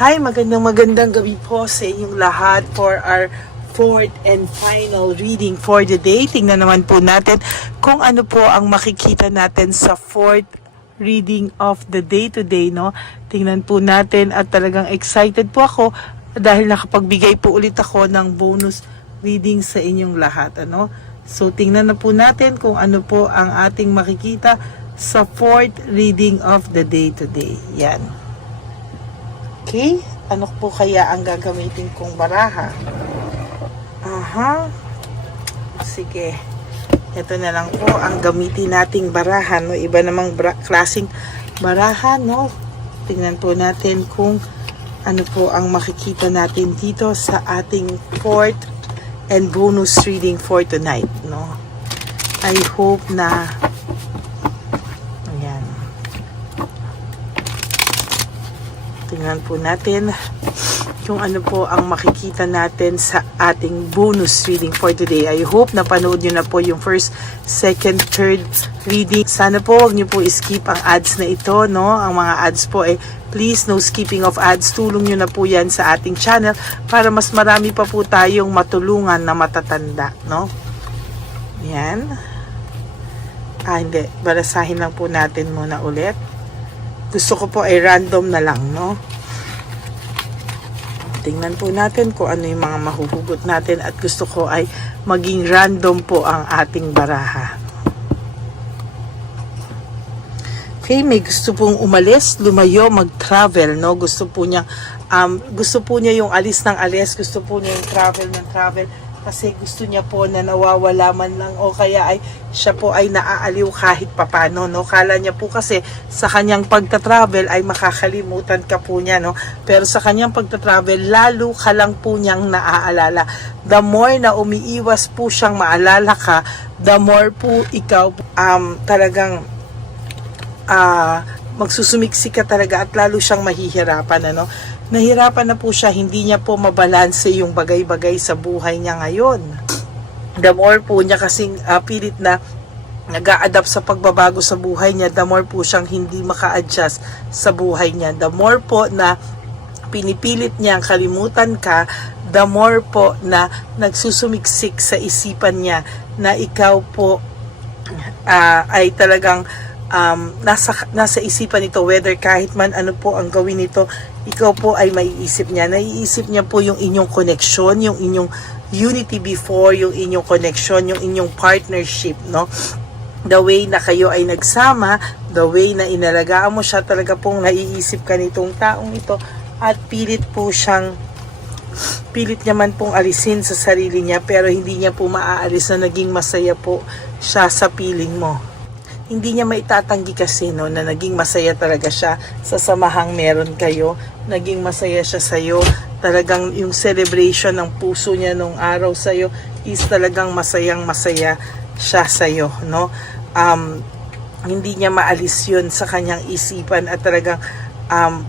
Hi, magandang gabi po sa inyong lahat for our fourth and final reading for the day. Tingnan naman po natin kung ano po ang makikita natin sa fourth reading of the day today, no? Tingnan po natin at talagang excited po ako dahil nakapagbigay po ulit ako ng bonus reading sa inyong lahat, ano? So, tingnan na po natin kung ano po ang ating makikita sa fourth reading of the day today. Yan. Okay, ano po kaya ang gagamitin kong baraha? Aha. Sige. Ito na lang po ang gamitin nating baraha, no? Iba namang klaseng baraha, no? Tingnan po natin kung ano po ang makikita natin dito sa ating fourth and bonus reading for tonight, no? I hope na ayan. Tingnan po natin kung ano po ang makikita natin sa ating bonus reading for today. I hope na panood nyo na po yung first, second, third reading. Sana po wag nyo po skip ang ads na ito, no? Ang mga ads po please, no skipping of ads. Tulong nyo na po yan sa ating channel para mas marami pa po tayong matulungan na matatanda, no? Yan. Hindi. Barasahin lang po natin muna ulit. Gusto ko po ay random na lang, no? Tingnan po natin kung ano yung mga mahuhugot natin at gusto ko ay maging random po ang ating baraha. Okay, may gusto pong umalis, lumayo, mag-travel, no? Gusto po niya yung alis ng alis, gusto po niya yung travel ng travel kasi gusto niya po na nawawala man lang o kaya ay siya po ay naaaliw kahit papano, no? Kala niya po kasi sa kanyang pagta-travel ay makakalimutan ka po niya, no? Pero sa kanyang pagta-travel, lalo ka lang po niyang naaalala. The more na umiiwas po siyang maalala ka, the more po ikaw talagang magsusumiksi ka talaga at lalo siyang mahihirapan, ano? Nahirapan na po siya, hindi niya po mabalanse yung bagay-bagay sa buhay niya ngayon. The more po niya kasing pilit na nag-a-adapt sa pagbabago sa buhay niya, the more po siyang hindi maka-adjust sa buhay niya. The more po na pinipilit niyang kalimutan ka, the more po na nagsusumiksik sa isipan niya na ikaw po ay talagang nasa isipan nito, whether kahit man ano po ang gawin nito, ikaw po ay maiisip niya. Naiisip niya po yung inyong connection, yung inyong unity before, yung inyong connection, yung inyong partnership, no? The way na kayo ay nagsama, the way na inalagaan mo siya, talaga pong naiisip ka nitong taong ito at pilit niya man pong alisin sa sarili niya pero hindi niya po maaalis na naging masaya po siya sa piling mo. Hindi niya maitatanggi kasi, no, na naging masaya talaga siya sa samahang meron kayo. Naging masaya siya sa'yo. Talagang yung celebration ng puso niya nung araw sa'yo is talagang masayang-masaya siya sa'yo, no? Hindi niya maalis yun sa kanyang isipan at talagang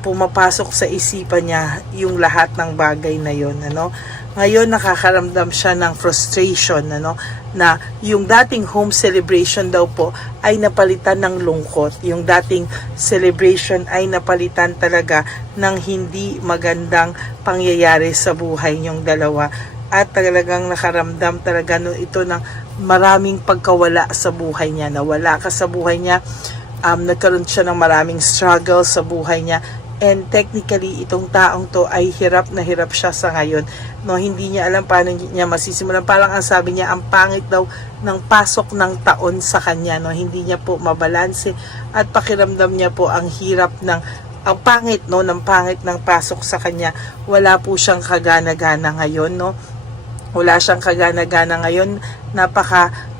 pumapasok sa isipan niya yung lahat ng bagay na yun, ano? Ngayon nakakaramdam siya ng frustration, ano, na yung dating home celebration daw po ay napalitan ng lungkot. Yung dating celebration ay napalitan talaga ng hindi magandang pangyayari sa buhay niyong dalawa. At talagang nakaramdam talaga ito ng maraming pagkawala sa buhay niya. Nawala ka sa buhay niya, nagkaroon siya ng maraming struggle sa buhay niya. And technically, itong taong to ay hirap na hirap siya sa ngayon. No, hindi niya alam paano niya masisimulan. Parang ang sabi niya, ang pangit daw ng pasok ng taon sa kanya. No, hindi niya po mabalanse at pakiramdam niya po ang hirap ang pangit, no, ng pangit ng pasok sa kanya. Wala po siyang kagana-gana ngayon, no. Wala siyang kagana-gana ngayon.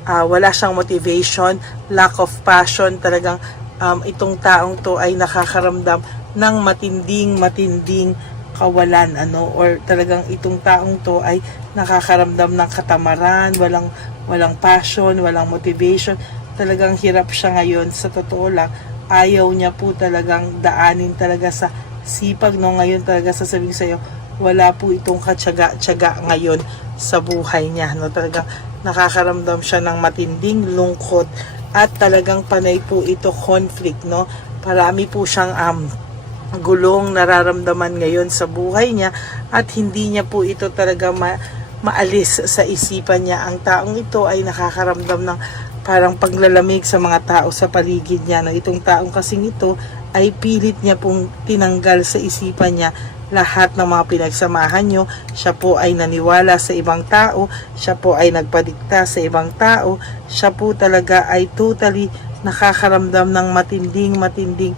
Wala siyang motivation, lack of passion. Talagang itong taong to ay nakakaramdam ng matinding kawalan, ano, or talagang itong taong to ay nakakaramdam ng katamaran, walang passion, walang motivation. Talagang hirap siya ngayon. Sa totoo lang, ayaw niya po talagang daanin talaga sa sipag, no. Ngayon talaga sasabihin sa'yo, wala po itong katsaga-tsaga ngayon sa buhay niya, no. Talagang nakakaramdam siya ng matinding lungkot at talagang panay po ito conflict, no. Parami po siyang gulong nararamdaman ngayon sa buhay niya at hindi niya po ito talaga maalis sa isipan niya. Ang taong ito ay nakakaramdam ng parang paglalamig sa mga tao sa paligid niya. No? Itong taong kasing ito ay pilit niya pong tinanggal sa isipan niya lahat ng mga pinagsamahan nyo. Siya po ay naniwala sa ibang tao, siya po ay nagpadikta sa ibang tao, siya po talaga ay totally nakakaramdam ng matinding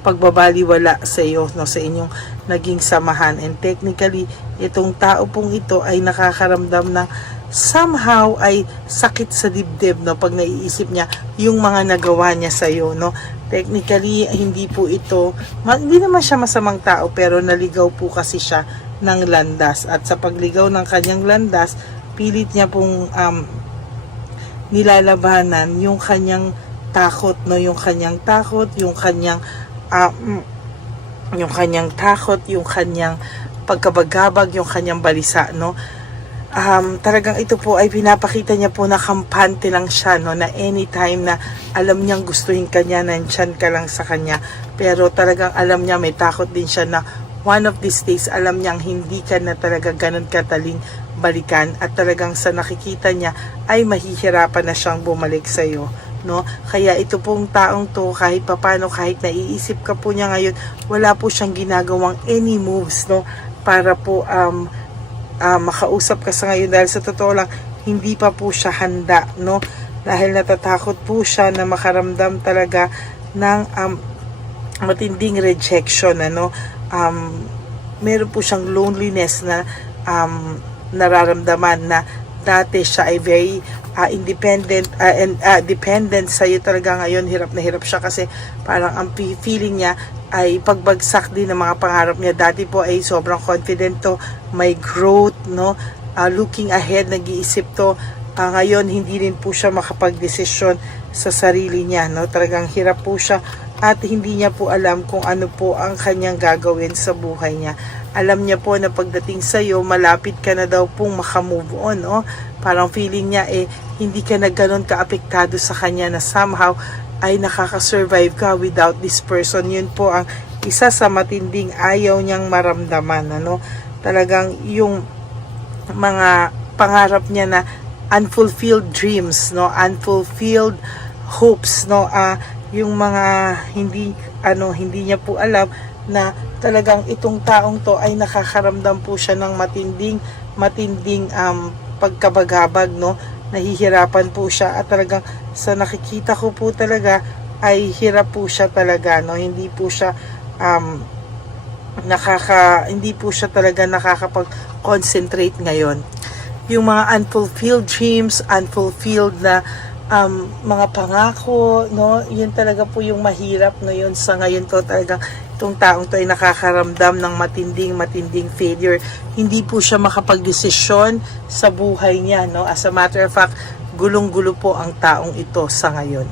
pagbabaliwala sa iyo, no, sa inyong naging samahan. And technically, itong tao pong ito ay nakakaramdam ng somehow ay sakit sa dibdib, no, pag naiisip niya yung mga nagawa niya sa iyo, no. Technically, hindi po ito, hindi naman siya masamang tao, pero naligaw po kasi siya ng landas. At sa pagligaw ng kanyang landas, pilit niya pong nilalabanan yung kanyang takot, no, yung kanyang takot, yung kanyang takot, yung kanyang pagkabagabag, yung kanyang balisa, no. Talagang ito po ay pinapakita niya po na kampante lang siya, no, na anytime na alam niyang gustuhin kanya, nandyan ka lang sa kanya, pero talagang alam niya, may takot din siya na one of these days, alam niyang hindi ka na talaga ganun kataling balikan, at talagang sa nakikita niya ay mahihirapan na siyang bumalik sa iyo, no. Kaya ito pong taong to, kahit papano, kahit naiisip ka po niya ngayon, wala po siyang ginagawang any moves, no, para po makausap ka sa ngayon, dahil sa totoo lang hindi pa po siya handa, no, dahil natatakot po siya na makaramdam talaga ng matinding rejection, ano. Meron po siyang loneliness na nararamdaman, na dati siya ay very independent and dependent sa iyo. Talaga ngayon hirap na hirap siya kasi parang ang feeling niya ay pagbagsak din ng mga pangarap niya. Dati po ay sobrang confident to, may growth, no, looking ahead, nag-iisip to. Ngayon hindi rin po siya makapagdesisyon sa sarili niya, no. Talagang hirap po siya at hindi niya po alam kung ano po ang kanyang gagawin sa buhay niya. Alam niya po na pagdating sa iyo, malapit ka na daw pong makamove on, no. Parang feeling niya hindi ka na gano'n kaapektado sa kanya, na somehow ay nakakasurvive ka without this person. Yun po ang isa sa matinding ayaw niyang maramdaman, ano. Talagang yung mga pangarap niya na unfulfilled dreams, no, unfulfilled hopes, no, yung mga hindi niya po alam na talagang itong taong to ay nakakaramdam po siya ng matinding pagkabagabag, no. Nahihirapan po siya, at talagang sa nakikita ko po talaga ay hirap po siya talaga, no. Hindi po siya talaga nakakapag-concentrate ngayon. Yung mga unfulfilled dreams, unfulfilled na mga pangako, no, yun talaga po yung mahirap ngayon. Sa ngayon to talaga itong taong to ay nakakaramdam ng matinding failure. Hindi po siya makapagdesisyon sa buhay niya, no. As a matter of fact, gulong-gulo po ang taong ito sa ngayon.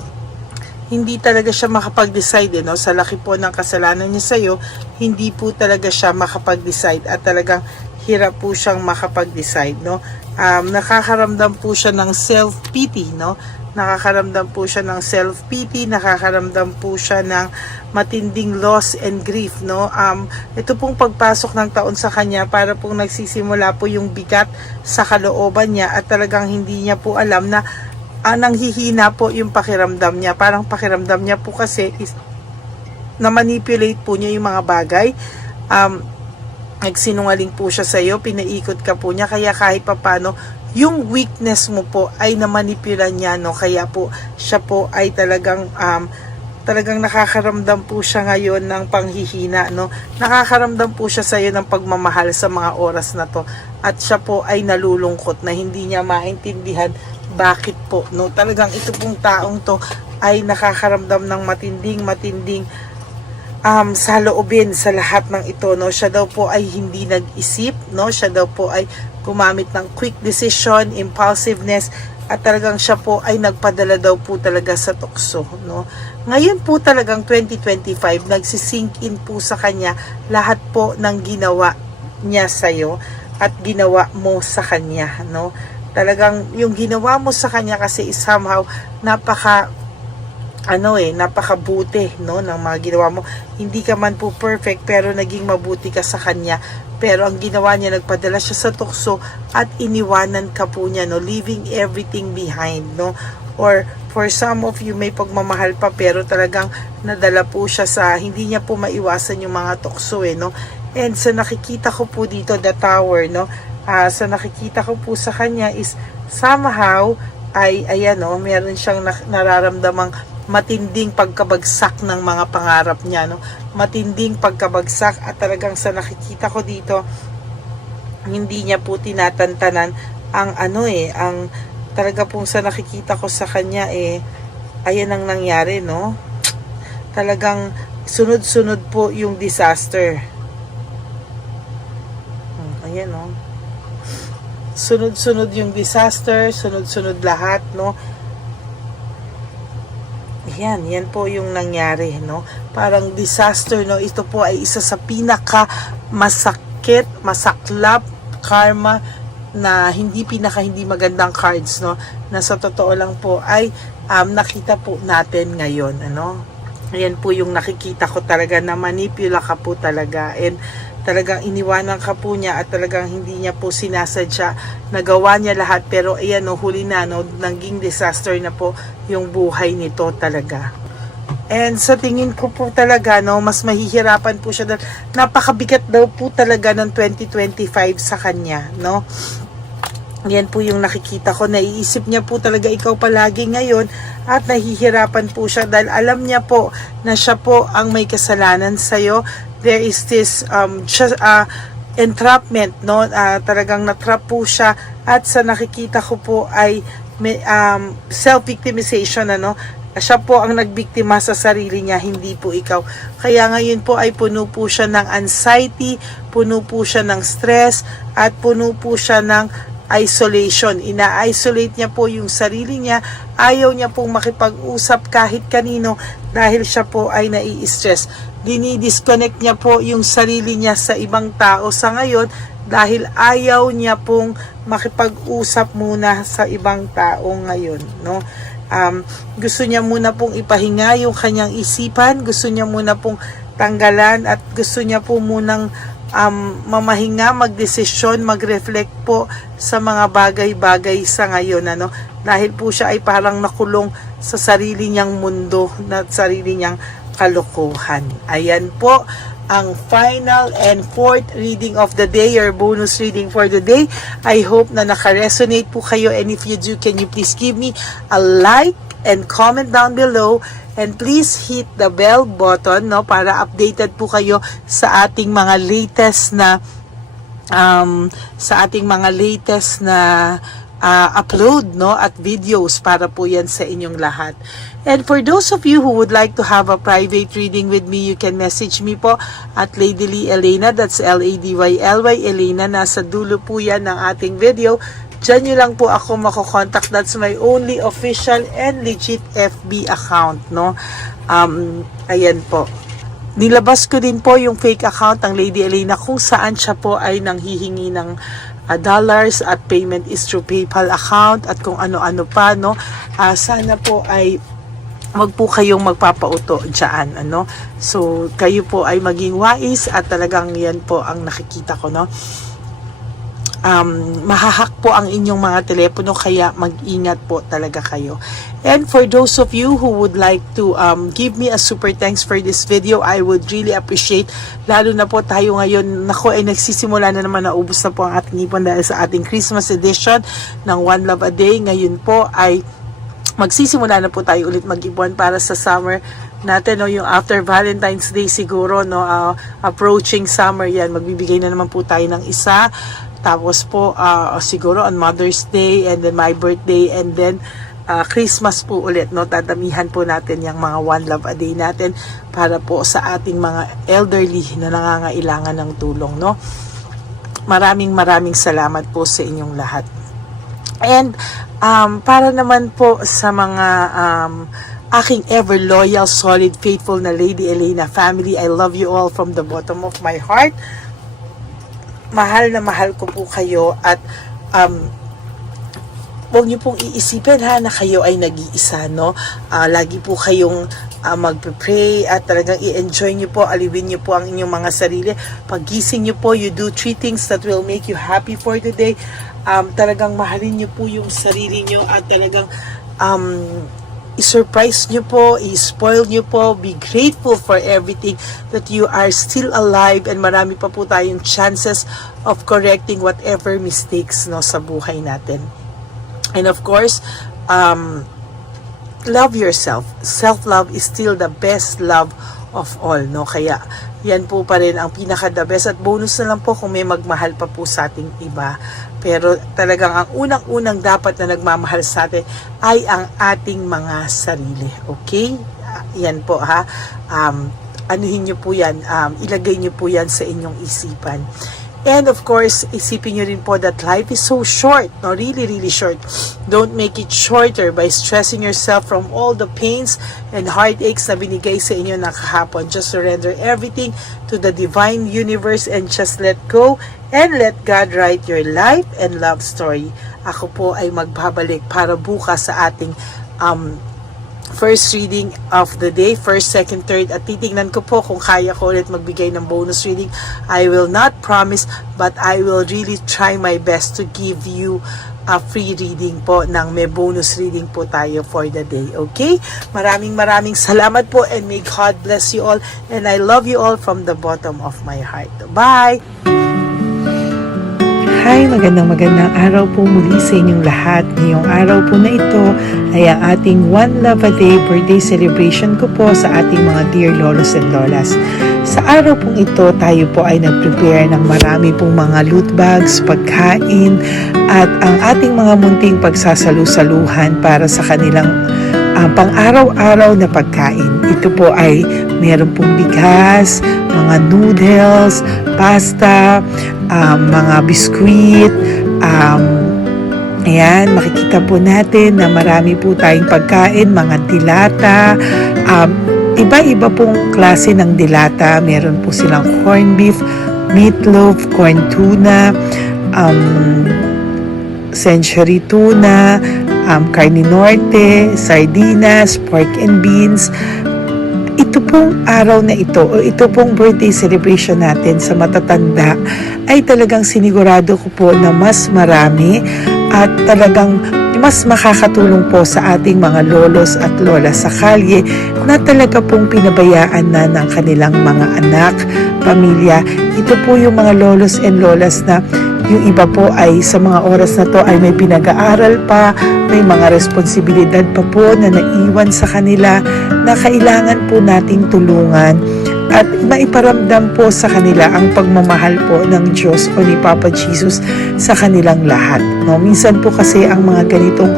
Hindi talaga siya makapag-decide, no, sa laki po ng kasalanan niya sa iyo, hindi po talaga siya makapag-decide, at talagang hirap po siyang makapag-decide, no. Nakakaramdam po siya ng self-pity, no. Nakakaramdam po siya ng self-pity, nakakaramdam po siya ng matinding loss and grief, no. Ito pong pagpasok ng taon sa kanya, para pong nagsisimula po yung bigat sa kalooban niya, at talagang hindi niya po alam na nanghihina po yung pakiramdam niya. Parang pakiramdam niya po kasi is na-manipulate po niya yung mga bagay. Nagsinungaling po siya sa iyo, pinaikot ka po niya, kaya kahit papano yung weakness mo po ay namanipulan niya, no. Kaya po siya po ay talagang nakakaramdam po siya ngayon ng panghihina, no. Nakakaramdam po siya sa iyo ng pagmamahal sa mga oras na to, at siya po ay nalulungkot na hindi niya maintindihan bakit po, no. Talagang ito pong taong to ay nakakaramdam ng matinding saloobin sa lahat ng ito, no. Siya daw po ay hindi nag-isip, no. Siya daw po ay gumamit ng quick decision, impulsiveness, at talagang siya po ay nagpadala daw po talaga sa tukso, no. Ngayon po talagang 2025, nagsisink in po sa kanya lahat po ng ginawa niya sa iyo at ginawa mo sa kanya, no. Talagang yung ginawa mo sa kanya kasi is somehow napaka napakabuti, no, ng mga ginawa mo. Hindi ka man po perfect, pero naging mabuti ka sa kanya. Pero ang ginawa niya, nagpadala siya sa tukso at iniwanan ka po niya, no, leaving everything behind, no. Or for some of you, may pagmamahal pa, pero talagang nadala po siya sa, hindi niya po maiwasan yung mga tukso, no. And sa nakikita ko po dito, the tower, no, sa nakikita ko po sa kanya is somehow, ayan, no, meron siyang nararamdamang matinding pagkabagsak ng mga pangarap niya, no? Matinding pagkabagsak, at talagang sa nakikita ko dito, hindi niya po tinatantanan ang ang talaga pong sa nakikita ko sa kanya, ayan ang nangyari, no? Talagang sunod-sunod po yung disaster. Ayan, no? Sunod-sunod yung disaster, sunod-sunod lahat, no? Yan po yung nangyari, no? Parang disaster, no? Ito po ay isa sa pinaka masakit, masaklap karma na hindi magandang cards, no? Na sa totoo lang po ay nakita po natin ngayon, ano? Ayan po yung nakikita ko talaga, na manipula ka po talaga, and talagang iniwanan ka po niya, at talagang hindi niya po sinasadya, nagawa niya lahat, pero ayan, no, huli na, no, naging disaster na po yung buhay nito talaga. And sa tingin ko po talaga, no, mas mahihirapan po siya dahil napakabigat daw po talaga ng 2025 sa kanya, no. Yan po yung nakikita ko, naiisip niya po talaga ikaw palagi ngayon, at nahihirapan po siya dahil alam niya po na siya po ang may kasalanan sa'yo. There is this entrapment, no? Talagang natrap po siya, at sa nakikita ko po ay self-victimization, ano? Siya po ang nagbiktima sa sarili niya, hindi po ikaw. Kaya ngayon po ay puno po siya ng anxiety, puno po siya ng stress, at puno po siya ng isolation. Ina-isolate niya po yung sarili niya. Ayaw niya pong makipag-usap kahit kanino dahil siya po ay nai-stress. Dinidisconnect niya po yung sarili niya sa ibang tao sa ngayon dahil ayaw niya pong makipag-usap muna sa ibang tao ngayon, no? Gusto niya muna pong ipahinga yung kanyang isipan, gusto niya muna pong tanggalan, at gusto niya po munang mamahinga, magdesisyon, mag-reflect po sa mga bagay-bagay sa ngayon, ano? Dahil po siya ay parang nakulong sa sarili niyang mundo, na sarili niyang kalokohan. Ayan po ang final and fourth reading of the day, your bonus reading for the day. I hope na naka-resonate po kayo, and if you do, can you please give me a like and comment down below, and please hit the bell button, no, para updated po kayo sa ating mga latest na upload, no, at videos, para po yan sa inyong lahat. And for those of you who would like to have a private reading with me, you can message me po at Lady Lee Elena, that's LADYLY Elena, nasa dulo po yan ng ating video. Diyan nyo lang po ako makokontakt. That's my only official and legit FB account, no? Ayan po. Nilabas ko din po yung fake account ng Lady Elena, kung saan siya po ay nanghihingi ng dollars, at payment is through PayPal account, at kung ano-ano pa, no? Sana po ay wag po kayong magpapauto dyan, ano? So, kayo po ay maging wais, at talagang yan po ang nakikita ko, no? Mahahak po ang inyong mga telepono, kaya mag-ingat po talaga kayo. And for those of you who would like to give me a super thanks for this video, I would really appreciate, lalo na po tayo ngayon, nako, ay nagsisimula na naman, naubos na po ang ating ipon dahil sa ating Christmas edition ng One Love a Day. Ngayon po ay magsisimula na po tayo ulit mag-ipon para sa summer natin, no, yung after Valentine's Day siguro, no, approaching summer yan, magbibigay na naman po tayo ng isa. Tapos po, siguro on Mother's Day, and then my birthday, and then Christmas po ulit, no? Tatamihan po natin yung mga One Love a Day natin para po sa ating mga elderly na nangangailangan ng tulong, no? Maraming salamat po sa inyong lahat. And para naman po sa mga aking ever loyal, solid, faithful na Lady Elena family, I love you all from the bottom of my heart. Mahal na mahal ko po kayo, at huwag niyo pong iisipin ha na kayo ay nag-iisa, no? Lagi po kayong magpe-pray at talagang i-enjoy niyo po, aliwin niyo po ang inyong mga sarili. Pagising niyo po, you do 3 things that will make you happy for the day. Talagang mahalin niyo po yung sarili niyo at talagang i-surprise nyo po, i-spoil nyo po, be grateful for everything that you are still alive and marami pa po tayong chances of correcting whatever mistakes, no, sa buhay natin. And of course, love yourself. Self-love is still the best love of all, no? Kaya yan po pa rin ang pinaka-the best at bonus na lang po kung may magmahal pa po sa ating iba. Pero talagang ang unang-unang dapat na nagmamahal sa atin ay ang ating mga sarili. Okay? Yan po ha. Anuhin nyo po yan. Ilagay nyo po yan sa inyong isipan. And of course, isipin nyo rin po that life is so short. No? Really, really short. Don't make it shorter by stressing yourself from all the pains and heartaches na binigay sa inyo na kahapon. Just surrender everything to the divine universe and just let go and let God write your life and love story. Ako po ay magbabalik para bukas sa ating first reading of the day, first, second, third, at titingnan ko po kung kaya ko ulit magbigay ng bonus reading. I will not promise, but I will really try my best to give you a free reading po ng may bonus reading po tayo for the day. Okay? Maraming salamat po and may God bless you all and I love you all from the bottom of my heart. Bye! Hi, magandang araw po muli sa inyong lahat. Ngayong araw po na ito ay ang ating One Love a Day birthday celebration ko po sa ating mga dear lolos and lolas. Sa araw pong ito, tayo po ay nag-prepare ng marami pong mga loot bags, pagkain, at ang ating mga munting pagsasalu-saluhan para sa kanilang pang-araw-araw na pagkain. Ito po ay meron pong bigas, mga noodles, pasta, mga biskuit, ayan, makikita po natin na marami po tayong pagkain, mga dilata, iba-iba pong klase ng dilata. Meron po silang corned beef, meatloaf, corn tuna, century tuna, carne norte, sardinas, pork and beans. Ito pong araw na ito o ito pong birthday celebration natin sa matatanda ay talagang sinigurado ko po na mas marami at talagang mas makakatulong po sa ating mga lolos at lola sa kalye na talaga pong pinabayaan na ng kanilang mga anak, pamilya. Ito po yung mga lolos and lolas na yung iba po ay sa mga oras na to ay may pinag-aaral pa, may mga responsibilidad pa po na naiwan sa kanila na kailangan po nating tulungan at maiparamdam po sa kanila ang pagmamahal po ng Diyos o ni Papa Jesus sa kanilang lahat. No? Minsan po kasi ang mga ganitong,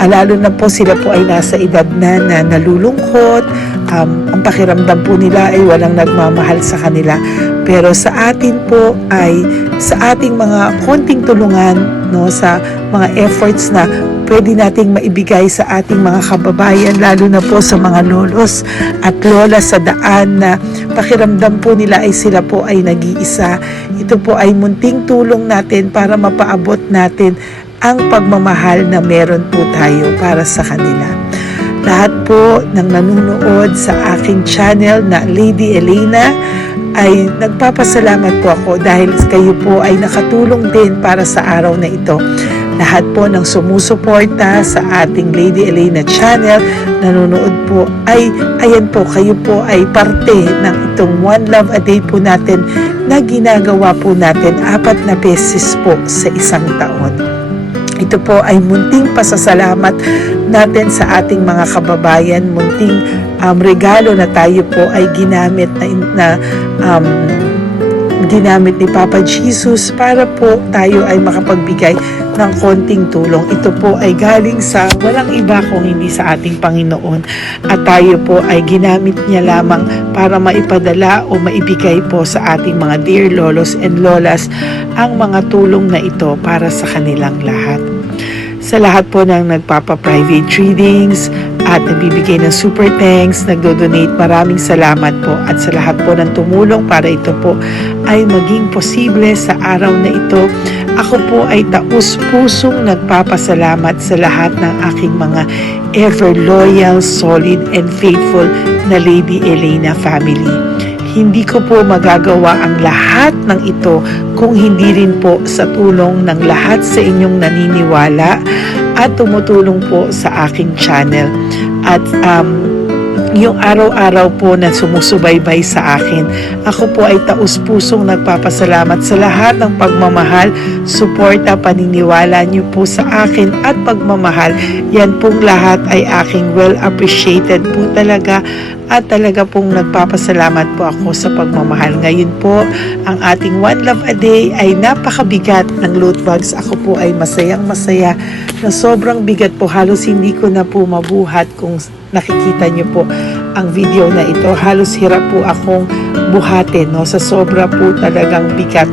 lalo na po sila po ay nasa edad na nalulungkot, ang pakiramdam po nila ay walang nagmamahal sa kanila. Pero sa atin po ay sa ating mga konting tulungan, no, sa mga efforts na pwede nating maibigay sa ating mga kababayan, lalo na po sa mga lolos at lola sa daan na pakiramdam po nila ay sila po ay nag-iisa. Ito po ay munting tulong natin para mapaabot natin ang pagmamahal na meron po tayo para sa kanila. Lahat po ng nanonood sa aking channel na Lady Elena ay nagpapasalamat po ako dahil kayo po ay nakatulong din para sa araw na ito. Lahat po ng sumusuporta sa ating Lady Elena channel, nanonood po ay, ayan po, kayo po ay parte ng itong One Love a Day po natin na ginagawa po natin 4 na beses po sa isang taon. Ito po ay munting pasasalamat natin sa ating mga kababayan, munting regalo na tayo po ay ginamit ginamit ni Papa Jesus para po tayo ay makapagbigay ng konting tulong. Ito po ay galing sa walang iba kung hindi sa ating Panginoon at tayo po ay ginamit niya lamang para maipadala o maibigay po sa ating mga dear lolos and lolas ang mga tulong na ito para sa kanilang lahat. Sa lahat po ng nagpapa-private readings at nagbibigay ng super thanks, nagdo-donate, maraming salamat po. At sa lahat po ng tumulong para ito po ay maging posible sa araw na ito, Ako po ay taus-pusong nagpapasalamat sa lahat ng aking mga ever loyal, solid, and faithful na Lady Elena family. Hindi ko po magagawa ang lahat ng ito kung hindi rin po sa tulong ng lahat sa inyong naniniwala at tumutulong po sa aking channel. At yung araw-araw po na sumusubaybay sa akin. Ako po ay taus-pusong nagpapasalamat sa lahat ng pagmamahal, suporta, paniniwala niyo po sa akin at pagmamahal. Yan pong lahat ay aking well appreciated po talaga at talaga pong nagpapasalamat po ako sa pagmamahal. Ngayon po, ang ating One Love a Day ay napakabigat ng loot bags. Ako po ay masayang-masaya na sobrang bigat po. Halos hindi ko na po mabuhat kung nakikita niyo po ang video na ito. Halos hirap po akong buhatin, no? Sa sobra po talagang bigat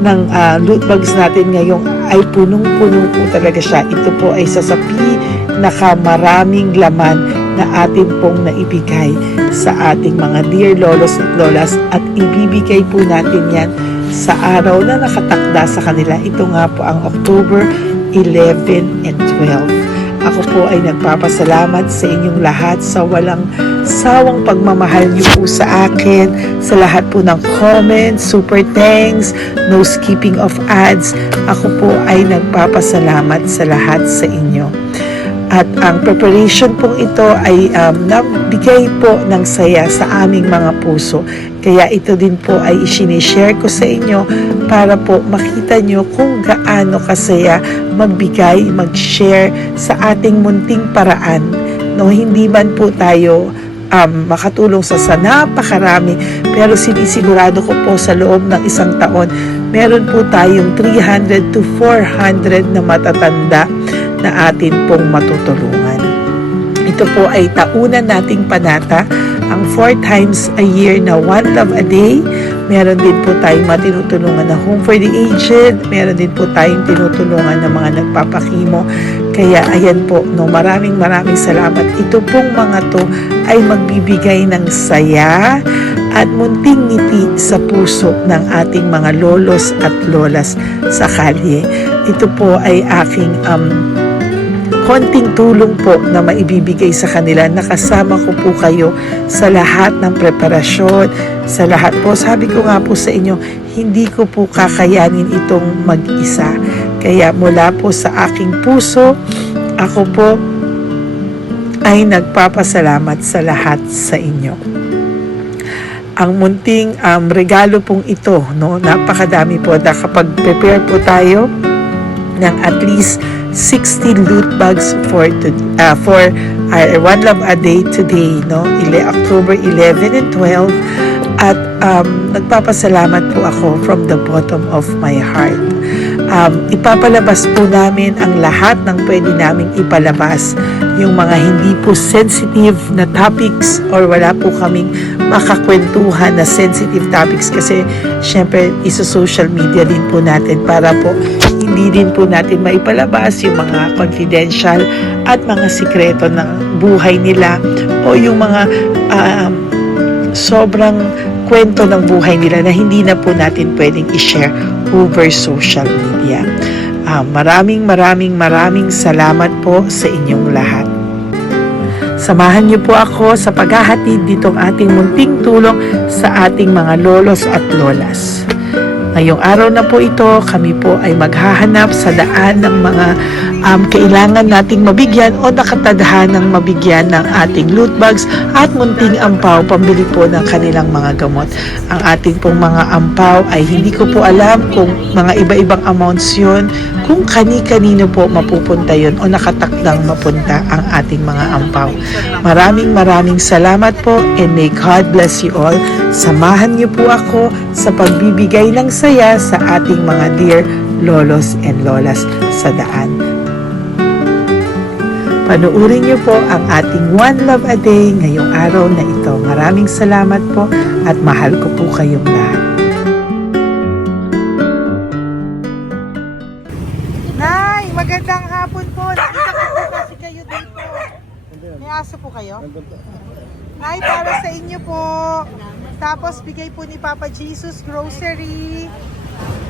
ng loot bags natin ngayong ay punong-puno po talaga siya. Ito po ay sasapi nakamaraming laman na atin pong naibigay sa ating mga dear lolos at lolas at ibibigay po natin yan sa araw na nakatakda sa kanila. Ito nga po ang October 11 and 12. Ako po ay nagpapasalamat sa inyong lahat sa walang sawang pagmamahal niyo po sa akin, sa lahat po ng comments, super thanks, no skipping of ads. Ako po ay nagpapasalamat sa lahat sa inyo. At ang preparation pong ito ay nabigay po ng saya sa aming mga puso. Kaya ito din po ay isinishare ko sa inyo para po makita nyo kung gaano kasaya magbigay, mag-share sa ating munting paraan. No, hindi man po tayo makatulong sa napakarami, pero sinisigurado ko po sa loob ng isang taon, meron po tayong 300 to 400 na matatanda na atin pong matutulungan. Ito po ay taunan nating panata, ang 4 times a year na One Love a Day. Meron din po tayong matinutulungan na Home for the Aged, meron din po tayong tinutulungan ng mga nagpapakimo. Kaya ayan po, no, maraming salamat. Ito pong mga to ay magbibigay ng saya at munting ngiti sa puso ng ating mga lolos at lolas sa kalye. Ito po ay aking konting tulong po na maibibigay sa kanila. Nakasama ko po kayo sa lahat ng preparasyon, sa lahat po. Sabi ko nga po sa inyo, hindi ko po kakayanin itong mag-isa. Kaya mula po sa aking puso, ako po ay nagpapasalamat sa lahat sa inyo. Ang munting regalo pong ito, no, napakadami po na kapag prepare po tayo ng at least 60 loot bags for our One Love a Day today, no? October 11 and 12. At nagpapasalamat po ako from the bottom of my heart. Ipapalabas po namin ang lahat ng pwede naming ipalabas. Yung mga hindi po sensitive na topics or wala po kaming makakwentuhan na sensitive topics kasi syempre isa-social media din po natin para po hindi din po natin maipalabas yung mga confidential at mga sikreto ng buhay nila o yung mga sobrang kwento ng buhay nila na hindi na po natin pwedeng i-share over social media. Maraming salamat po sa inyong lahat. Samahan niyo po ako sa paghahatid ditong ating munting tulong sa ating mga lolos at lolas. Ngayong araw na po ito, kami po ay maghahanap sa daan ng mga kailangan nating mabigyan o nakatadhanang mabigyan ng ating loot bags at munting ampaw pambili po ng kanilang mga gamot. Ang ating pong mga ampaw ay hindi ko po alam kung mga iba-ibang amounts yun, kung kani-kanino po mapupunta yun o nakatakdang mapunta ang ating mga ampaw. Maraming salamat po and may God bless you all. Samahan niyo po ako sa pagbibigay ng saya sa ating mga dear lolos and lolas sa daan. Panuurin niyo po ang ating One Love a Day ngayong araw na ito. Maraming salamat po at mahal ko po kayong lahat. Nay, magandang hapon po. Nakita ko po kasi kayo dito. May aso po kayo? Nay, para sa inyo po. Tapos bigay po ni Papa Jesus grocery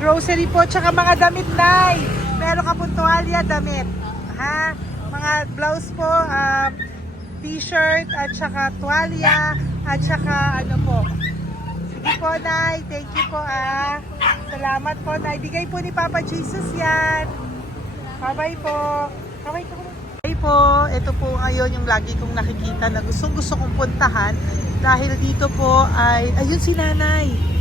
grocery po, tsaka mga damit, Nay. Meron ka pong tuwalya, damit. Ha? Mga blouse po, t-shirt, at tsaka tuwalya, at tsaka ano po. Sige po, Nay. Thank you po, Salamat po, Nay. Bigay po ni Papa Jesus yan. Bye-bye po. Bye-bye po. Bye po. Ito po ngayon yung lagi kong nakikita na gusto kong puntahan. Dahil dito po ay, ayun si Nanay.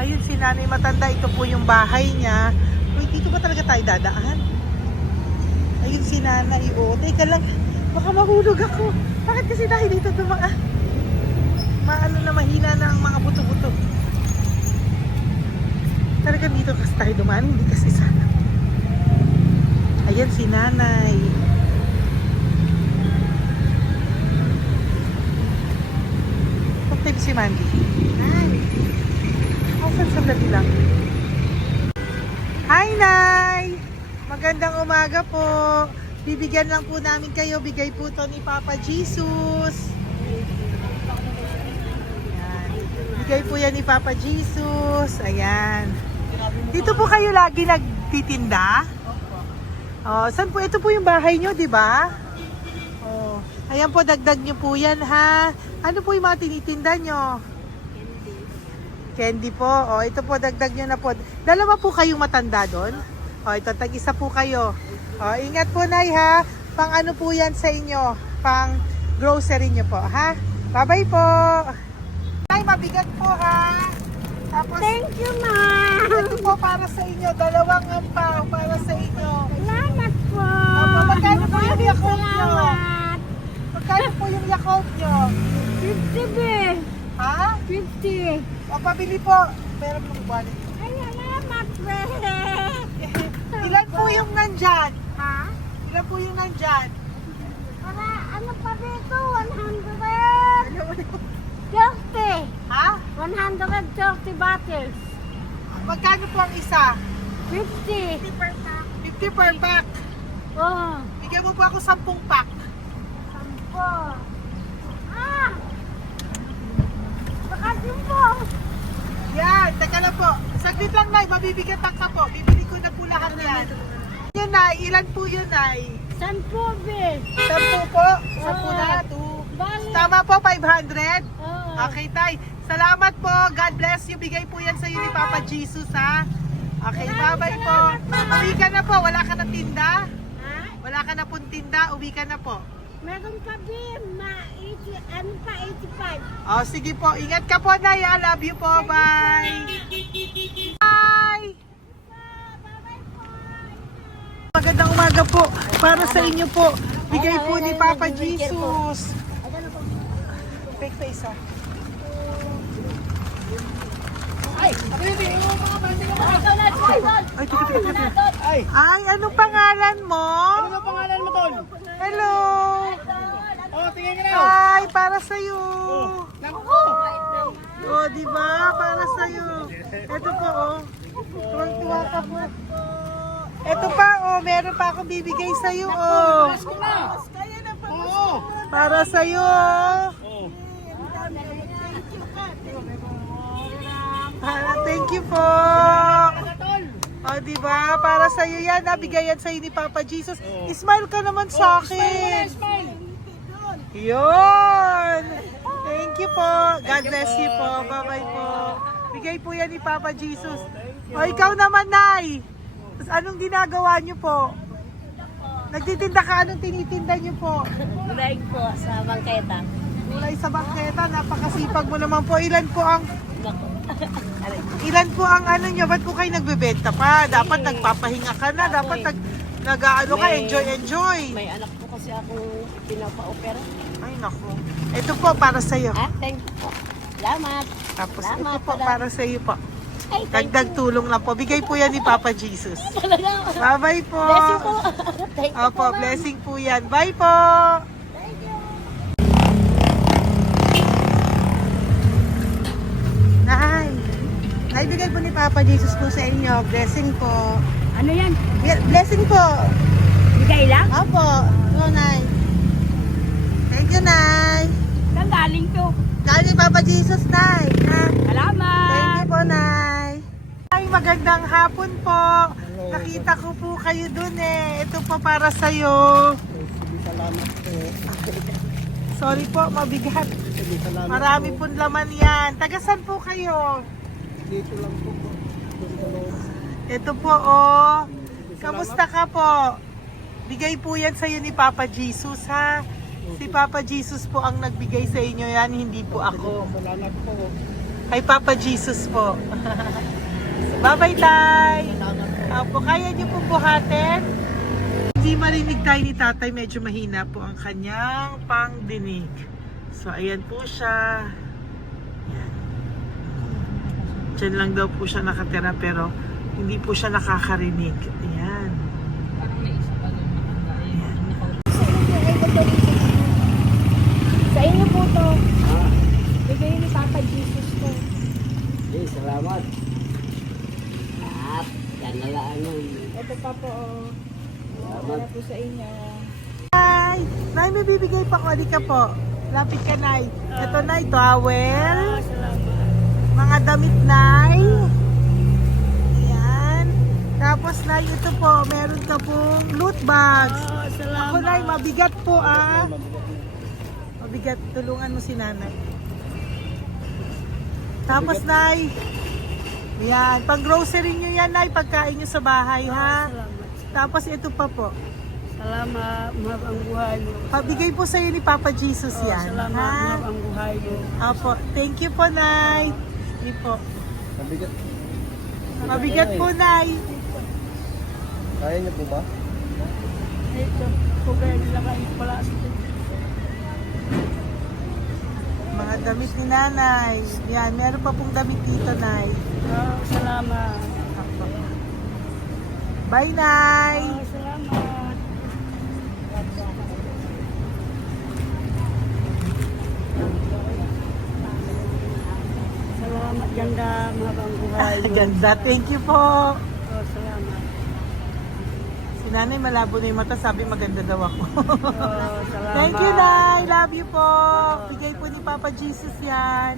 Ayun si Nanay matanda. Ito po yung bahay niya. Uy, dito ba talaga tayo dadaan? Ayun si Nanay. O, teka lang. Baka mahulog ako. Bakit kasi dahil dito dumaan? Maano na mahina na ang mga buto-buto. Talagang dito kasi tayo dumaan. Hindi kasi sana. Ayan si Nanay. Huwag si Mandy. Hi. Sandali lang. Hi, Nay! Magandang umaga po. Bibigyan lang po namin kayo. Bigay po to ni Papa Jesus. Ayan. Bigay po yan ni Papa Jesus. Ayan. Dito po kayo lagi nagtitinda? Oh, saan po? Ito po yung bahay nyo, di ba? Oh. Ayan po, dagdag nyo po yan, ha? Ano po yung mga tinitinda nyo? Candy po. O, ito po, dagdag nyo na po. Dalawa po kayong matanda doon. O, ito, tag-isa po kayo. O, ingat po, Nay, ha? Pang ano po yan sa inyo? Pang grocery nyo po, ha? Bye-bye po. Nay, mabigat po, ha? Tapos, Thank you, Ma. ito po para sa inyo. Dalawang ampaw para sa inyo. Salamat po. Opo, magkano po yung Yakult nyo? Salamat. Magkano po yung Yakult nyo? 50 be. Ha? 50. O, pabili po. Meron pong wallet. Ay, salamat, be. Ilan po yung nandyan? Ha? Ilan po yung nandyan? Para ano pa dito? 130. Ha? 130 bottles. Magkano po ang isa? 50. 50 per pack. Oh. Bigyan mo po ako 10 pack. 10. Ah! Makasing po. Yan, teka lang po. Saglit lang, Nay. Mabibigatan ka po. Bibili ko na po lahat yan. Yun, Nay. Ilan po yun, Nay? 10 be. 10 po? 10 na. 2. Bali. Tama po, 500? Oh. Okay, Tay. Salamat po. God bless you. Bigay po yan sa iyo ni Papa Jesus, ha? Okay, bye-bye po. Uwi ka na po. Wala ka na tinda? Ha? Wala ka na pong tinda. Uwi ka na po. Meron pa din, ano pa, 85. Oh, sige po. Ingat ka po, Nay. I love you po. Bye. Bye. Magandang umaga po. Para sa inyo po. Bigay po ni Papa Jesus. Fake face, ha? Ay, Ay, teka. Ay, anong pangalan mo? Ano ang pangalan mo, Tol? Hello. Oh, tingin ka na. Ay, para sa'yo. Naku! Oh, di ba? Para sa'yo. Ito po, oh. Tuwang-tuwa ka po. Ito pa, oh. Meron pa akong bibigay sa'yo, oh. Oo! Para sa'yo, oh. Oh. Thank you po. Oh, di ba? Para sa'yo yan. Nabigay yan sa'yo ni Papa Jesus. Smile ka naman sa akin. Yun. Thank you po. God bless you po. Bye-bye po. Bigay po yan ni Papa Jesus. O, ikaw naman, Nay. Anong ginagawa niyo po? Nagtitinda ka? Anong tinitinda niyo po? Gulay po sa bangketa. Gulay sa bangketa. Napakasipag mo naman po. Ilan po ang ano nyo? Ba't po kayo nagbebenta pa? Dapat nagpapahinga ka na. Dapat nag-ano ka, enjoy. May anak po kasi akong pinapa-opera. Ay, naku. Ito po, para sa'yo. Thank you po. Salamat. Tapos Salamat, ito po, salamat. para sa'yo po. Ay, thank Dagdag tulong lang po. Bigay po yan ni Papa Jesus. Talaga. Bye-bye po. Blessing po. Thank you Opo, po, ma'am. blessing po yan. Bye po. Thank you. Naibigay po ni Papa Jesus po sa inyo. Blessing po. Ano yan? Blessing po. Bigay lang? Opo. No, Nay. Thank you, Nay. Saan galing to? Galing Papa Jesus, Nay. Ha? Thank Salamat. you po, Nay. Nay, Nay, magandang hapon po. Nakita ko po kayo dun eh. Ito po para sa'yo. Salamat po. Sorry po, mabigat. Salamat Marami pong laman yan. Tagasan po kayo? Dito lang po. Ito po, oh. Kamusta ka po? Bigay po yan sa'yo ni Papa Jesus, ha? Si Papa Jesus po ang nagbigay sa inyo yan, hindi po ako. Salamat po. Kay Papa Jesus po. Bye-bye, Tay! Opo, kaya niyo po buhatin? Hindi marinig tayo ni Tatay, medyo mahina po ang kanyang pangdinig. So, ayan po siya. Yan. Diyan lang daw po siya nakatira pero hindi po siya nakakarinig. Ayan. Sa inyo po to. Bigay ni Papa Jesus to. Salamat. At yan na lang Ito pa po. Para po sa inyo. Nay! Nay, may bibigay pa ko. Di ka po. Lapit ka, Nay. Ito, Nay, towel. Mga damit, Nay. Ayan. Tapos, Nay, ito po. Meron ka pong loot bags. Ako, Nay, mabigat po, ah. Mabigat. Tulungan mo si Nanay. Tapos, Nay. Ayan. Pang grocery nyo yan, Nay. Pagkain nyo sa bahay, ha? Tapos, ito pa po. Salamat, mahab ang buhay mo. Pabigay po sa'yo ni Papa Jesus yan. Salamat, mahab ang buhay mo. Apo. Thank you po, Nay. Hindi po. Mabigat. Mabigat po, Nay. Kaya niyo po ba? Ito, kugay nila kayo pala. Mga damit ni Nanay. Yan, meron pa pong damit dito, Nay. Salamat. Apo. Bye, Nay. Salamat. Salamat, ganda, mahab ang buhay mo. Ganda. Thank you po. Salamat. Si Nanay malabo na yung mata. Sabi maganda daw ako. Salamat. Thank you, Nay. Love you po. Bigay po ni Papa Jesus yan.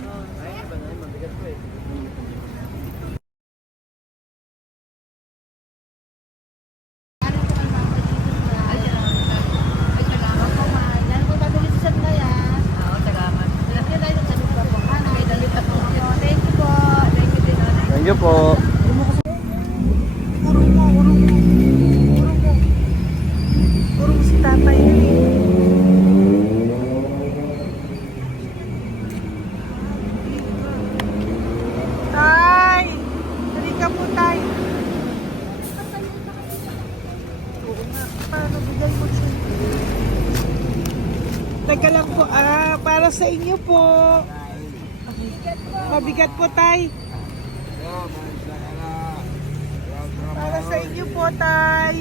Thank you po. Urong mo, urong mo. Urong mo. Urong si Tatay. Tay! Halika po, Tay. Oo nga. Paano bigay mo siya? Teka lang po, para sa inyo po. Mabigat po, Tay. Para sa inyo po, Tay.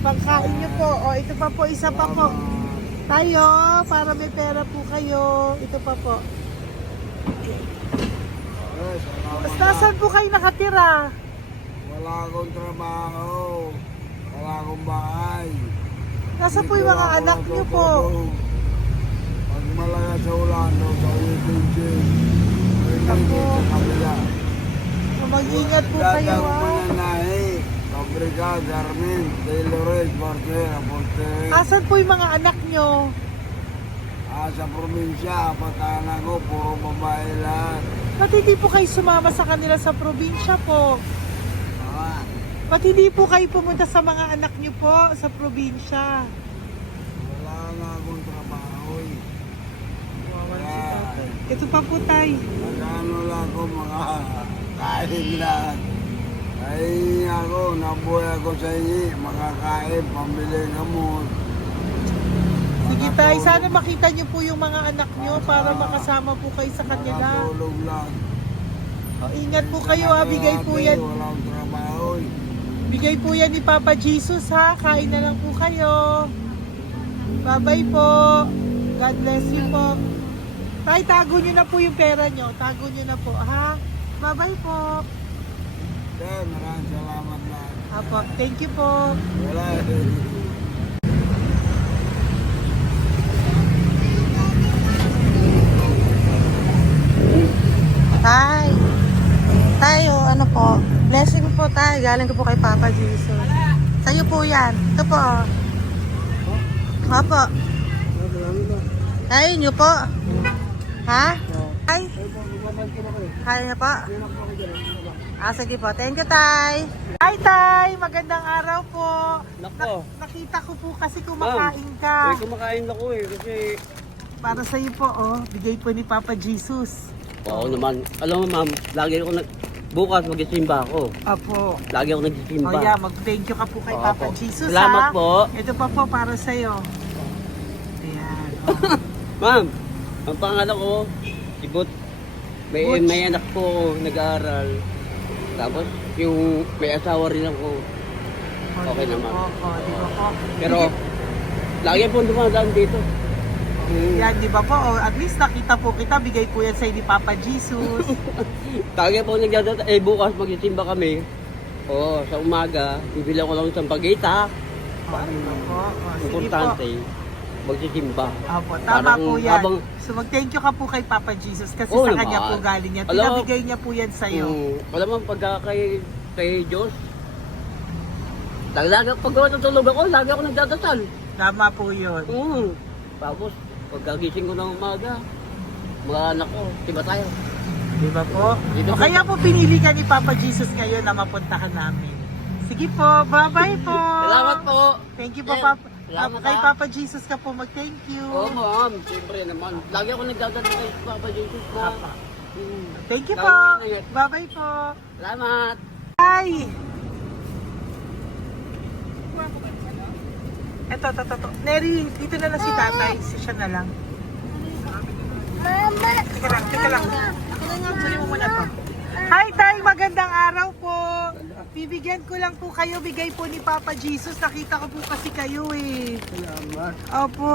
Pagkain nyo po. O, ito pa po, isa pa po. Tayo, para may pera po kayo. Ito pa po. Nasaan po kayo nakatira? Wala akong trabaho. Wala akong bahay. Nasaan po yung mga anak nyo po? Pag malaga sa ulan, no, sa ulitin. Ako. Sa kabila. Mag-ingat po kayo, Dagang ha? mananahi. Fabrika, Garmin, Taylorage, Bartera, Portere. Asan po yung mga anak nyo? Sa probinsya, patanan ko, puro babae lahat. Ba't hindi po kayo sumama sa kanila sa probinsya po? Ah, Ba't hindi po kayo pumunta sa mga anak nyo po sa probinsya? wala nga akong trabaho eh. Ito pa po, Tay. Nagano lang ako mga kain lang. Ay ako, nabuhay ako sa inyo, makakain, pambili gamot. Sige, Tay. Sana makita nyo po yung mga anak nyo para makasama po kayo sa kanila. Makatulog lang. O, ingat po kayo, ha. Bigay po yan. Walang trabaho eh. Bigay po yan ni Papa Jesus, ha. Kain na lang po kayo. Bye-bye po. God bless you po. Tay, tago nyo na po yung pera nyo. Tago nyo na po, ha. Bye-bye po. Maraming salamat lang. Apo, thank you po. Wala Tay. Opo. Blessing po tayo. Galing ko po kay Papa Jesus. Sa'yo po yan. Ito po. Opo. Kaya nyo po. Ha? Ay? Kaya niyo po? Sige po. Thank you, Tay. Hi, Tay! Magandang araw po. Nako. Nakita ko po kasi kumakain ka. Kumakain ako kasi Para sa iyo po, bigay po ni Papa Jesus. oo naman. Alam mo ma'am, lagi ako bukas magsisimba ako. Apo. Lagi ako nagsisimba. Oh yeah, mag-thank you ka po kay Oo Papa po. Jesus, Salamat ha? po. Ito pa po para sa iyo. Ayan. Ma'am, ang pangalan ko, si Butch. Butch. May anak ko nag-aaral. Tapos yung may asawa rin ako. Okay naman. Di ba po? Pero lagi po dumadaan dito. Yan, di ba po? At least nakita po kita, bigay po yan sa ni Papa Jesus. Lagi po nagdadaan. Bukas magsisimba kami. Oo, sa umaga, bibili ko lang isang bagita. Di ba po? Sige po. Importante, magsisimba. Apo, tama Parang po yan. habang- So mag-thank you ka po kay Papa Jesus kasi Oo sa naman. kanya po galing yan. Alam mo- Pinabigay niya po yan sa iyo. Alam mo, pagka kay Diyos, lagi pag natulog ako, lagi ako nagdadasal. Tama po yun. Tapos, pagkagising ko ng umaga, mga anak ko, diba tayo? Di ba po? Dito O po. kaya po pinili ka ni Papa Jesus ngayon na mapuntahan namin. Sige po, bye-bye po. Salamat po! Thank you po, Eh, Papa. salamat, Kay ha. Papa Jesus ka po mag-thank you. Oo, ma'am. Siyempre naman. Lagi ako nagdadasal kay Papa Jesus na. Papa. Thank you Lagi po. ingat. Bye-bye po. Salamat! Bye! Eto. Neri, dito na lang si tatay. Siya na lang. Mama! Teka lang. Sali mo muna to. Hi, Tay! Magandang araw po. Bibigyan ko lang po kayo. Bigay po ni Papa Jesus. Nakita ko po kasi kayo eh. Salamat. Opo.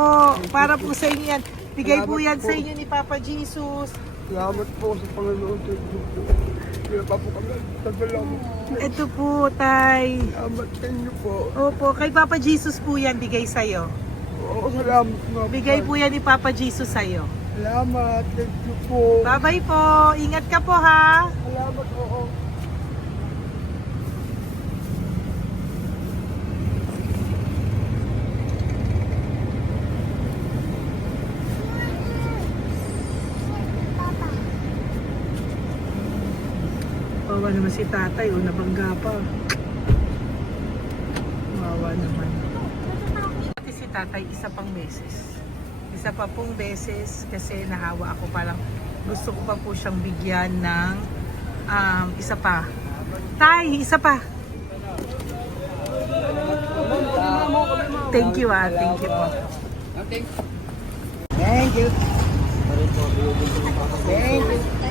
Para po sa inyo yan. Bigay po yan sa inyo ni Papa Jesus. Salamat po sa Panginoon. Kaya pa po kami. Salamat. Ito po, Tay. Salamat sa inyo po. Opo. Kay Papa Jesus po yan. Bigay sa'yo. Oo, salamat nga. Bigay po yan ni Papa Jesus sa'yo. Salamat. Thank you po. Bye-bye po. Ingat ka po, ha? Salamat po. Wawa naman si tatay, nabangga pa. Wawa naman. Pati si tatay, isa pang beses. Isa pa pong beses kasi nahawa ako, parang gusto ko pa po siyang bigyan ng isa pa. Tay, isa pa. Thank you, thank you po. Thank you. Thank you. Thank you.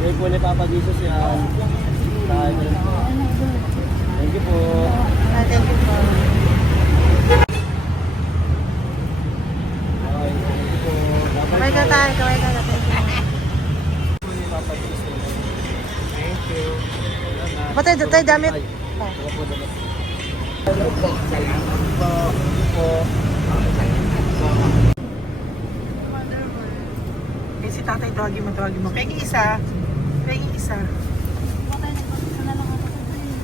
Bigay po ni Papa Jesus yan. Thank you po. Thank you po. Kamay ka tayo. Kamay ka na. Thank you. Thank you. Patay, tayo damit. Eh, si tatay, tawagin mo. Pengi isa.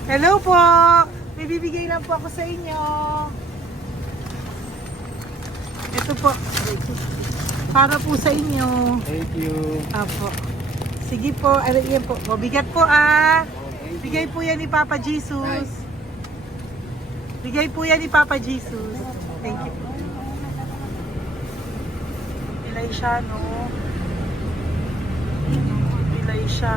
Hello po! May bibigay lang po ako sa inyo. Ito po. Para po sa inyo. Thank you. Apo. Sige po, yan po. Mabigat po Bigay po yan ni Papa Jesus. Bigay po yan ni Papa Jesus. Thank you po. Pilay siya, no? Pilay siya.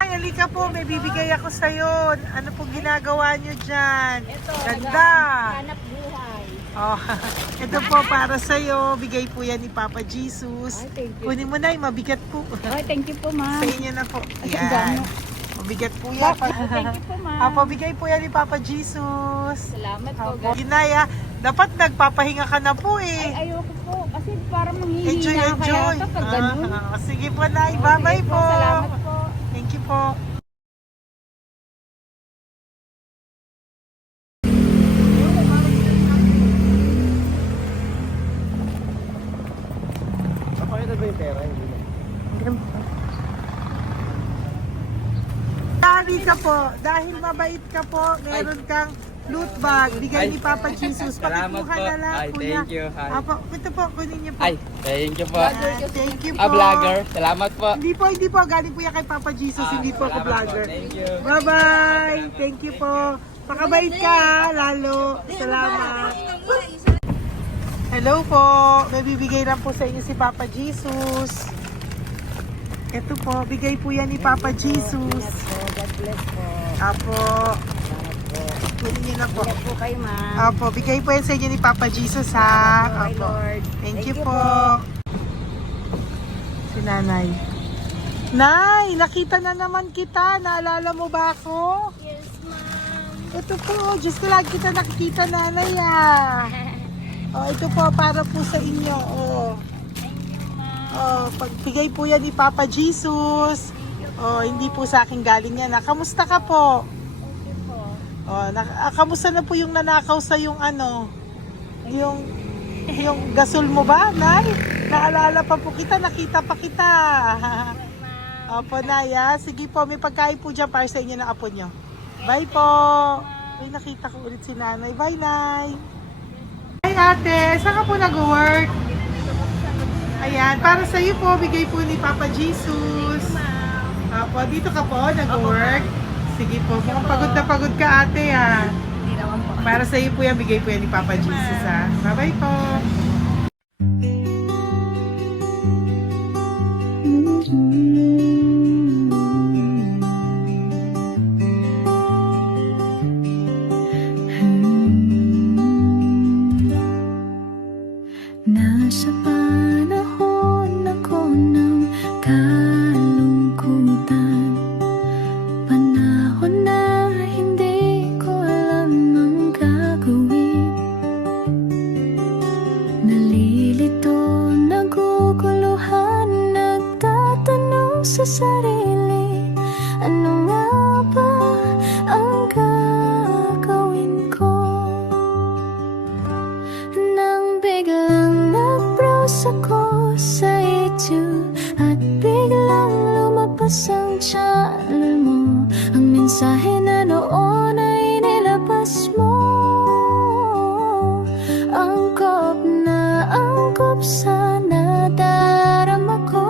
Ay, halika po. May bibigay ako sa'yo. Ano po ginagawa nyo dyan? Ito, Ganda. hanap buhay. Oh, ito po para sa'yo. Bigay po yan ni Papa Jesus. Ay, thank you. Kunin mo na, mabigat po. Ay, thank you po, ma'am. Sa inyo na po. Ay, Yan. gano. Mabigat po yan. Thank you po, ma'am. Apo, bigay po yan ni Papa Jesus. Salamat po, Apo. guys. Ginaya, dapat nagpapahinga ka na po eh. Ay, ayoko po. Kasi parang Enjoy, manghihina enjoy. kaya kapag ganun. Sige po, Nay. Bye-bye Sige po. Salamat po. Thank you po. ka po. Dahil mabait ka po, meron kang loot bag. Bigay ni Papa Jesus. Salamat Pakikuha po. na lang, Ay, kuya. thank you. Ay. Apo, ito po, kunin niyo po. Ay, thank you po. Thank you po. Vlogger. Salamat po. Hindi po. Galing po yan kay Papa Jesus. Hindi po ako Salamat vlogger. po. Thank you. Bye-bye. Thank you po. Pakabait ka, lalo. Salamat. Hello po. May bibigay lang po sa inyo si Papa Jesus. Ito po, bigay po yan ni Papa Jesus. God bless po. Apo. Kunin niyo na po. Ingat po kayo, ma'am. Apo, bigay po yan sa inyo ni Papa Jesus ha. Okay, Apo. Lord. Thank you po. Si Nanay. Nay, nakita na naman kita. Naalala mo ba ako? Yes, ma'am. Ito po, just lang kita nakikita, Nanay ah. Oh, ito po para po sa inyo. Oh. Oh, pagbigay po yan ni Papa Jesus. Oh, hindi po sa akin galing yan. Kamusta ka po? Okay po. Oh, kamusta na po yung nanakaw sa yung ano? Yung gasol mo ba, Nay? Naalala pa po kita, nakita pa kita. Opo, Nay, ah. Sige po, may pagkain po dyan para sa inyo ng apo nyo. Bye po. Ay, nakita ko ulit si Nanay. Bye, Nay. Hi, ate. Saan ka po nag-work? Ayan, para sa iyo po, bigay po ni Papa Jesus. Opo, dito ka po, nag-work. Sige po, mukhang pagod ka ate ha. Hindi naman po. Para sa iyo po yan, bigay po yan ni Papa Jesus ha. Bye-bye po. Nasa panahon ako ng kalungkutan, panahon na hindi ko alam ang gagawin. Nalilito, naguguluhan, nagtatanong sa sarili, ano nga ba ang gagawin ko? Nang biglang nag-browse ako sa YouTube at biglang lumabas ang channel mo, ang mensahe na noon ay nilabas mo. Angkop sa nadarama ko.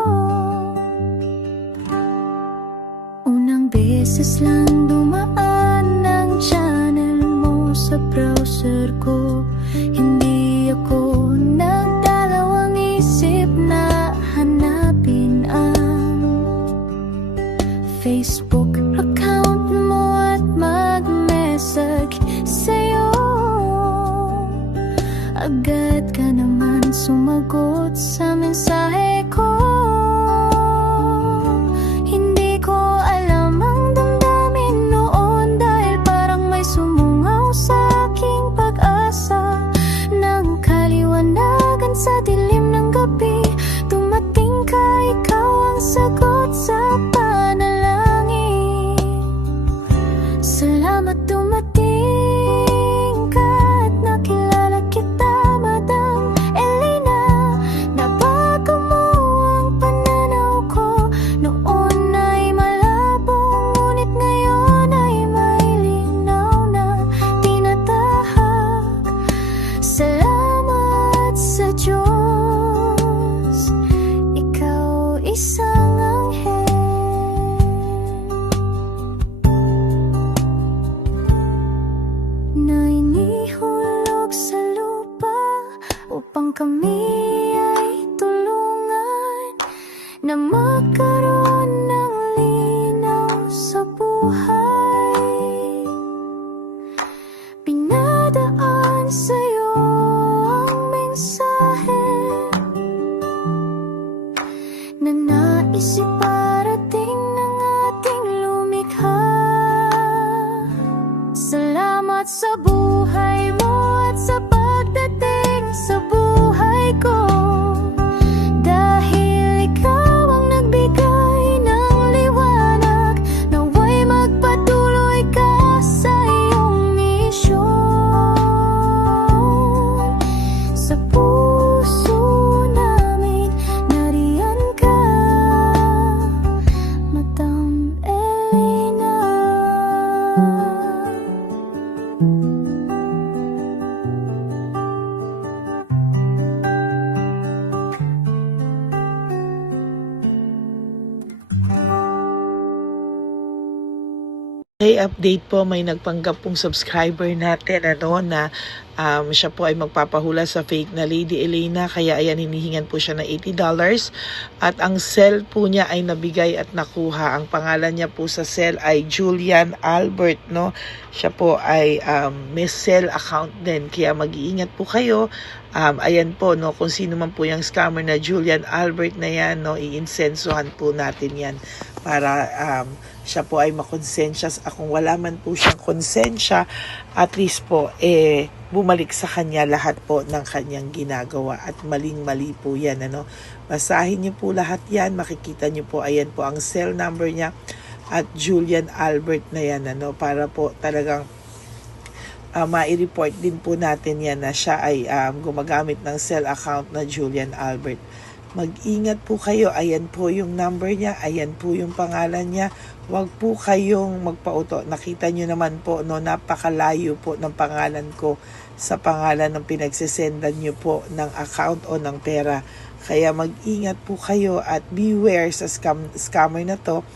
Unang beses lang dumaan ang channel mo sa browser ko. Hindi ako nagdalawang isip na hanapin ang Facebook account mo at mag-message sa'yo. Agad ka naman sumagot sa mensahe ko. Hindi ko alam ang damdamin noon, dahil parang may sumungaw sa aking pag-asa. Nang kaliwanagan sa dilim ng gabi, dumating ka, ikaw ang sagot sa panalangin. Salamat dumating ka at nakilala kita, Madam Elena. Nabago mo ang pananaw ko. Noon ay malabo, ngunit ngayon ay may linaw na tinatahak. Salamat sa Diyos, ikaw isang anghel na inihulog sa lupa upang kami ay tulungan na magkaroon ng linaw sa buhay. Pinadaan sa'yo ang mensahe na nais iparating ng ating lumikha. Salamat sa buhay mo at sa pagdating sa buhay ko, dahil ikaw ang nagbigay ng liwanag. Naway magpatuloy ka sa iyong misyon. Okay, update po, may nagpanggap pong subscriber natin na siya po ay magpapahula sa fake na Lady Elena, kaya ayan, hinihingan po siya ng $80 at ang cell po niya ay nabigay at nakuha. Ang pangalan niya po sa cell ay Julian Albert, no? Siya po ay may cell account din, kaya mag-iingat po kayo. Ayan po, no, kung sino man po yung scammer na Julian Albert na yan, no, iinsensuhan po natin yan para siya po ay makonsensya. Kung wala man po siyang konsensya, at least po bumalik sa kanya lahat po ng kanyang ginagawa at maling-mali po yan, ano. Basahin niyo po lahat yan, makikita niyo po, ayan po ang cell number niya at Julian Albert na yan, ano, para po talagang mai-report din po natin yan na siya ay gumagamit ng cell account na Julian Albert. Mag-ingat po kayo, ayan po yung number niya, ayan po yung pangalan niya. Huwag po kayong magpauto. Nakita nyo naman po, no, napakalayo po ng pangalan ko sa pangalan ng pinagsisendan nyo po ng account o ng pera. Kaya mag-ingat po kayo at beware sa scammer na to.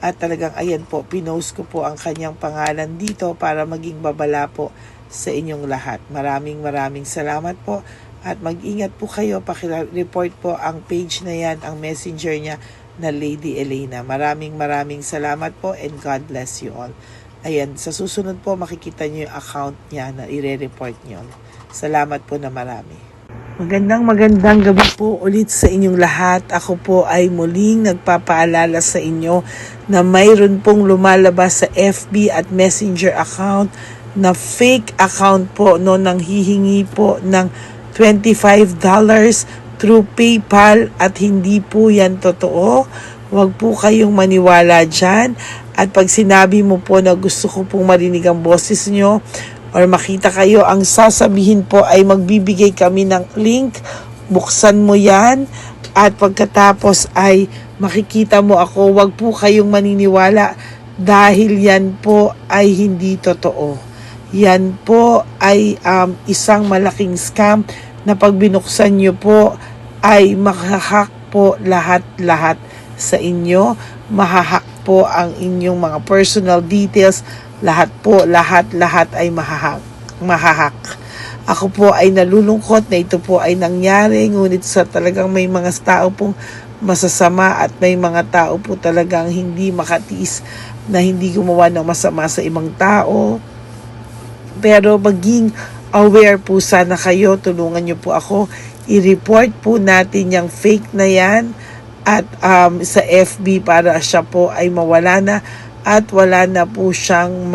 At talagang ayan po, pinost ko po ang kanyang pangalan dito para maging babala po sa inyong lahat. Maraming salamat po. At mag-ingat po kayo, pakireport po ang page na yan, ang messenger niya na Lady Elena. Maraming salamat po and God bless you all. Ayan, sa susunod po makikita niyo yung account niya na ire-report niyo. Salamat po na marami. Magandang gabi po ulit sa inyong lahat. Ako po ay muling nagpapaalala sa inyo na mayroon pong lumalabas sa FB at Messenger account na fake account po, no, nang hihingi po ng $25 through PayPal at hindi po yan totoo. Huwag po kayong maniwala dyan. At pag sinabi mo po na gusto ko pong marinig ang boses nyo or makita kayo, ang sasabihin po ay magbibigay kami ng link. Buksan mo yan at pagkatapos ay makikita mo ako. Huwag po kayong maniniwala dahil yan po ay hindi totoo. Yan po ay isang malaking scam na pag binuksan nyo po ay mahahack po lahat sa inyo. Mahahack po ang inyong mga personal details. Lahat ay mahahack. Ako po ay nalulungkot na ito po ay nangyari, ngunit sa talagang may mga tao pong masasama at may mga tao po talagang hindi makatiis na hindi gumawa ng masama sa ibang tao. Pero maging aware po sana kayo, tulungan niyo po ako, i-report po natin yung fake na yan at sa FB para siya po ay mawala na at wala na po siyang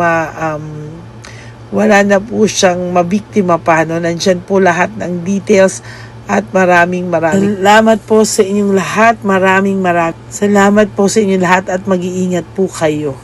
mabiktima pa, no? Nandyan po lahat ng details at maraming salamat po sa inyong lahat. Maraming salamat po sa inyong lahat at mag-iingat po kayo.